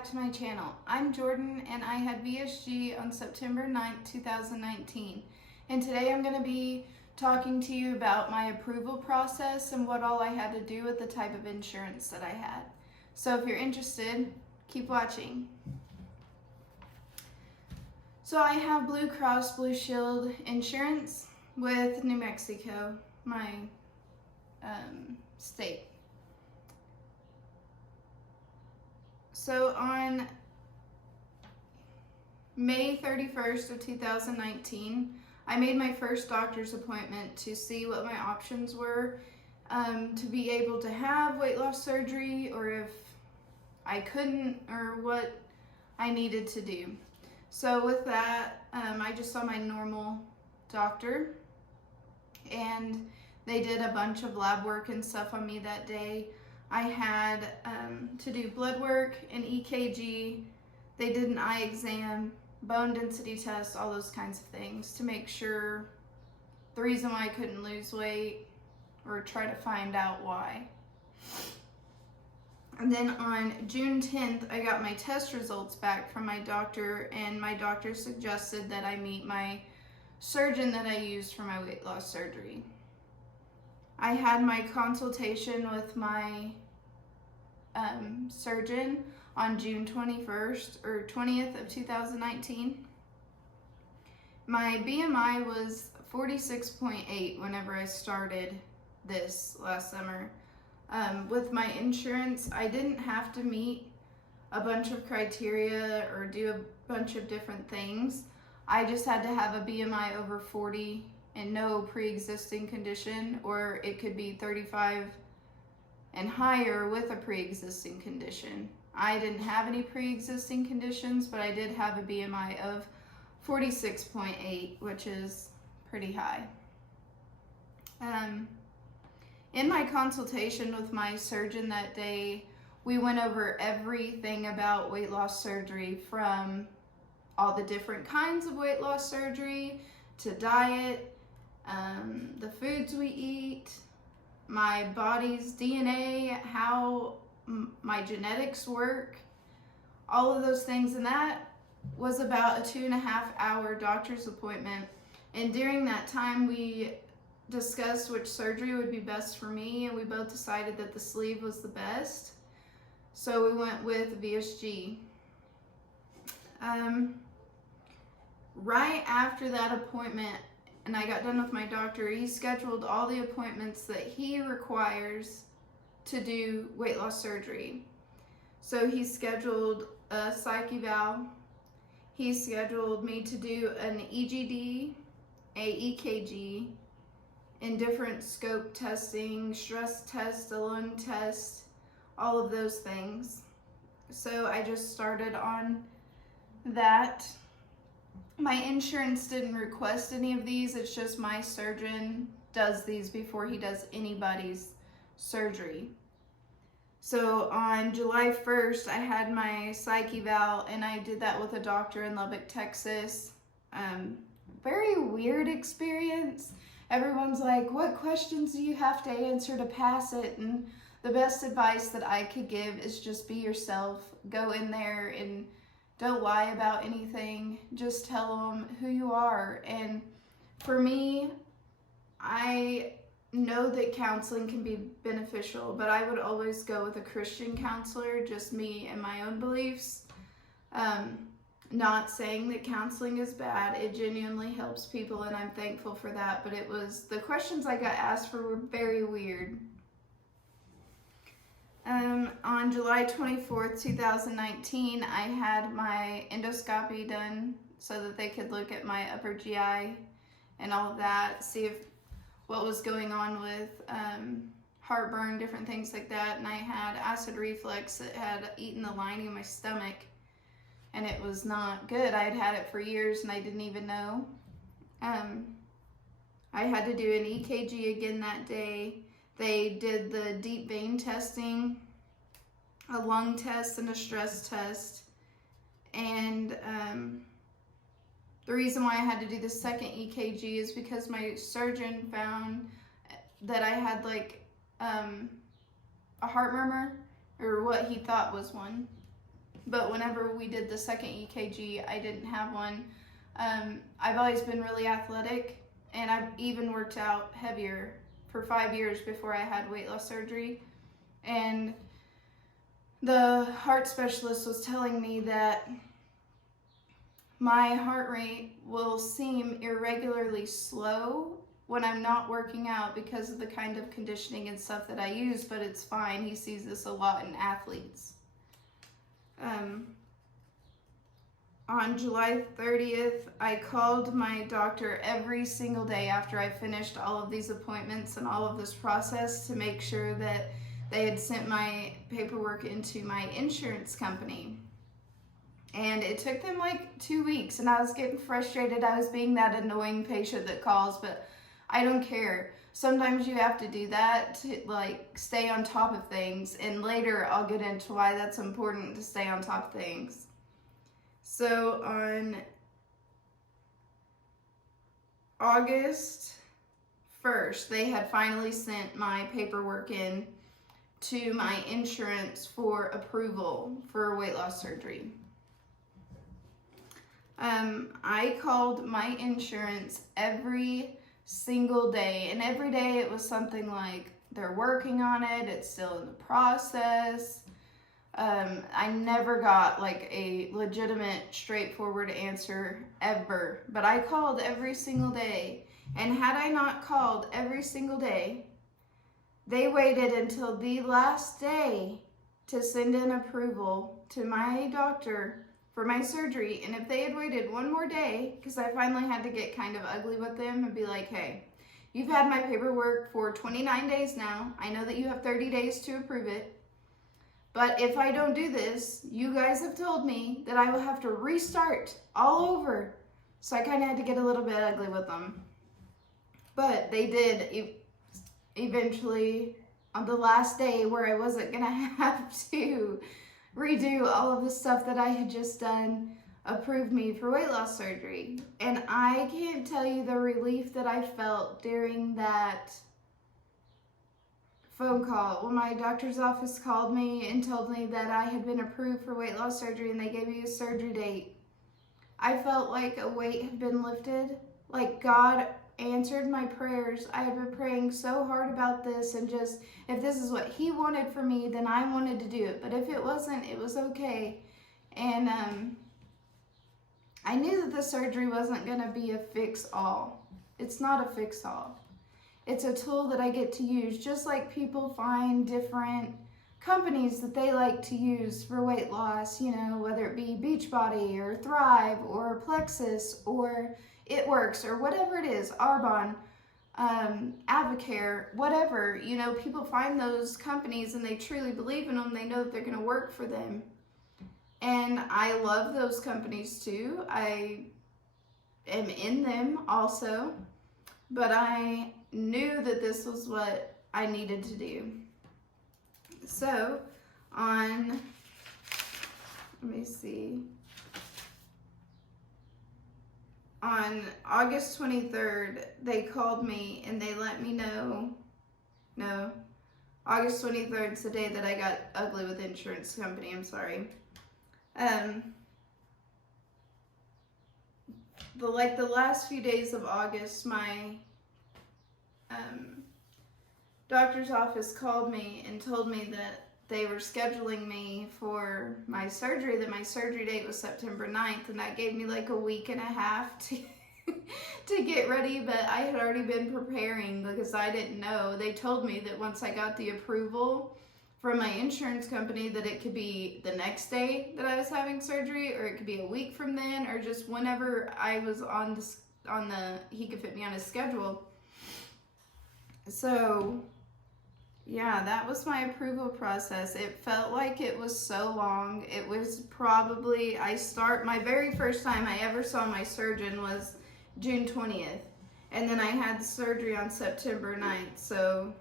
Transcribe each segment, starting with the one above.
back to my channel. I'm Jordyn and I had VSG on September 9th, 2019. And today I'm going to be talking to you about my approval process and what all I had to do with the type of insurance that I had. So if you're interested, keep watching. So I have Blue Cross Blue Shield insurance with New Mexico, my state. So on May 31st of 2019, I made my first doctor's appointment to see what my options were to be able to have weight loss surgery, or if I couldn't, or what I needed to do. So with that, I just saw my normal doctor, and they did a bunch of lab work and stuff on me that day. I had to do blood work, an EKG, they did an eye exam, bone density test, all those kinds of things to make sure the reason why I couldn't lose weight, or try to find out why. And then on June 10th, I got my test results back from my doctor, and my doctor suggested that I meet my surgeon that I used for my weight loss surgery. I had my consultation with my surgeon on June 21st or 20th of 2019. My BMI was 46.8 whenever I started this last summer. With my insurance, I didn't have to meet a bunch of criteria or do a bunch of different things. I just had to have a BMI over 40 and no pre-existing condition, or it could be 35 and higher with a pre-existing condition. I didn't have any pre-existing conditions, but I did have a BMI of 46.8, which is pretty high. In my consultation with my surgeon that day, we went over everything about weight loss surgery, from all the different kinds of weight loss surgery to diet, the foods we eat, my body's DNA, how my genetics work, all of those things. And that was about a 2.5-hour doctor's appointment. And during that time, we discussed which surgery would be best for me, and we both decided that the sleeve was the best. So we went with VSG. Right after that appointment, and I got done with my doctor, he scheduled all the appointments that he requires to do weight loss surgery. So he scheduled a psych eval, he scheduled me to do an EGD, a EKG, and different scope testing, stress test, a lung test, all of those things. So I just started on that. My insurance didn't request any of these. It's just my surgeon does these before he does anybody's surgery. So on July 1st, I had my psych eval, and I did that with a doctor in Lubbock, Texas. Very weird experience. Everyone's like, what questions do you have to answer to pass it? And the best advice that I could give is just be yourself. Go in there and don't lie about anything. Just tell them who you are. And for me, I know that counseling can be beneficial, but I would always go with a Christian counselor, just me and my own beliefs. Not saying that counseling is bad. It genuinely helps people, and I'm thankful for that. But the questions I got asked for were very weird. On July 24th, 2019, I had my endoscopy done so that they could look at my upper GI and all of that, see what was going on with heartburn, different things like that. And I had acid reflux that had eaten the lining of my stomach, and it was not good. I had had it for years and I didn't even know. I had to do an EKG again that day. They did the deep vein testing, a lung test, and a stress test. And the reason why I had to do the second EKG is because my surgeon found that I had like a heart murmur, or what he thought was one. but whenever we did the second EKG, I didn't have one. I've always been really athletic, and I've even worked out heavier for 5 years before I had weight loss surgery. And the heart specialist was telling me that my heart rate will seem irregularly slow when I'm not working out because of the kind of conditioning and stuff that I use, but it's fine. He sees this a lot in athletes. On July 30th, I called my doctor every single day after I finished all of these appointments and all of this process to make sure that they had sent my paperwork into my insurance company. And it took them like 2 weeks, and I was getting frustrated. I was being that annoying patient that calls, but I don't care. Sometimes you have to do that to like stay on top of things, and later I'll get into why that's important to stay on top of things. So on August 1st, they had finally sent my paperwork in to my insurance for approval for weight loss surgery. I called my insurance every single day, and every day it was something like, they're working on it, it's still in the process. I never got like a legitimate, straightforward answer ever, but I called every single day, and had I not called every single day, they waited until the last day to send in approval to my doctor for my surgery. And if they had waited one more day, because I finally had to get kind of ugly with them and be like, hey, you've had my paperwork for 29 days now. I know that you have 30 days to approve it. But if I don't do this, you guys have told me that I will have to restart all over. So I kind of had to get a little bit ugly with them. But they did eventually, on the last day where I wasn't going to have to redo all of the stuff that I had just done, approved me for weight loss surgery. And I can't tell you the relief that I felt during that phone call when my doctor's office called me and told me that I had been approved for weight loss surgery and they gave me a surgery date. I felt like a weight had been lifted, like God answered my prayers. I had been praying so hard about this, and just, if this is what he wanted for me, then I wanted to do it. But if it wasn't, it was okay. And I knew that the surgery wasn't going to be a fix-all. It's not a fix-all. It's a tool that I get to use, just like people find different companies that they like to use for weight loss, you know, whether it be Beachbody or Thrive or Plexus or It Works or whatever it is, Arbonne, Advocare, whatever, you know, people find those companies and they truly believe in them. They know that they're going to work for them. And I love those companies too. I am in them also, but I knew that this was what I needed to do. So let me see, on August 23rd, they called me and they let me know, August 23rd is the day that I got ugly with the insurance company, I'm sorry. The last few days of August, my doctor's office called me and told me that they were scheduling me for my surgery, that my surgery date was September 9th, and that gave me like a week and a half to get ready, but I had already been preparing because I didn't know. They told me that once I got the approval from my insurance company that it could be the next day that I was having surgery, or it could be a week from then, or just whenever I was he could fit me on his schedule. So yeah, that was my approval process. It felt like it was so long. It was probably, my very first time I ever saw my surgeon was June 20th. And then I had the surgery on September 9th. So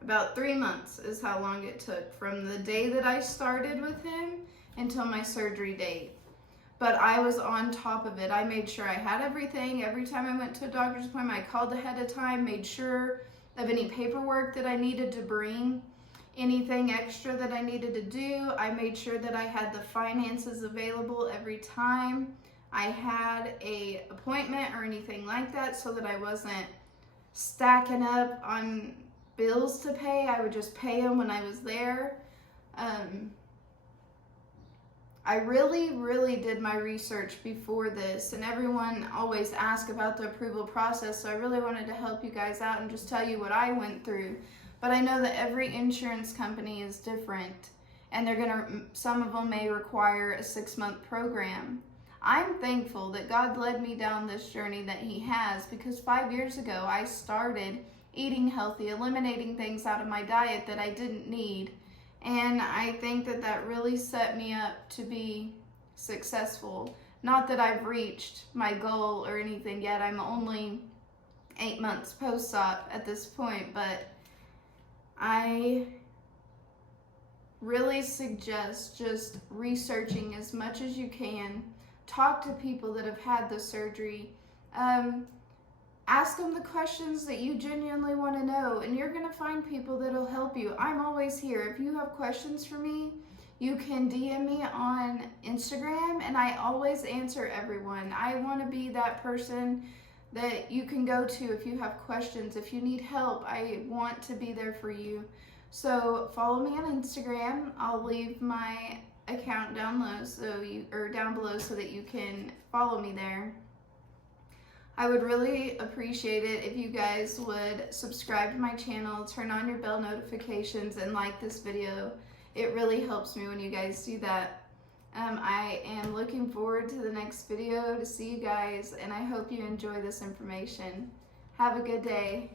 about 3 months is how long it took from the day that I started with him until my surgery date. But I was on top of it. I made sure I had everything. Every time I went to a doctor's appointment, I called ahead of time, made sure of any paperwork that I needed to bring. anything extra that I needed to do. I made sure that I had the finances available every time I had a appointment or anything like that, so that I wasn't stacking up on bills to pay. I would just pay them when I was there. I really did my research before this, and everyone always asks about the approval process, so I really wanted to help you guys out and just tell you what I went through. But I know that every insurance company is different, and some of them may require a 6-month program. I'm thankful that God led me down this journey that He has, because 5 years ago I started eating healthy, eliminating things out of my diet that I didn't need. And I think that that really set me up to be successful. Not that I've reached my goal or anything yet. I'm only 8 months post-op at this point, but I really suggest just researching as much as you can. Talk to people that have had the surgery. Ask them the questions that you genuinely want to know, and you're going to find people that'll help you. I'm always here. If you have questions for me, you can DM me on Instagram, and I always answer everyone. I want to be that person that you can go to if you have questions. If you need help, I want to be there for you. So follow me on Instagram. I'll leave my account down below so that you can follow me there. I would really appreciate it if you guys would subscribe to my channel, turn on your bell notifications, and like this video. It really helps me when you guys do that. I am looking forward to the next video to see you guys, and I hope you enjoy this information. Have a good day.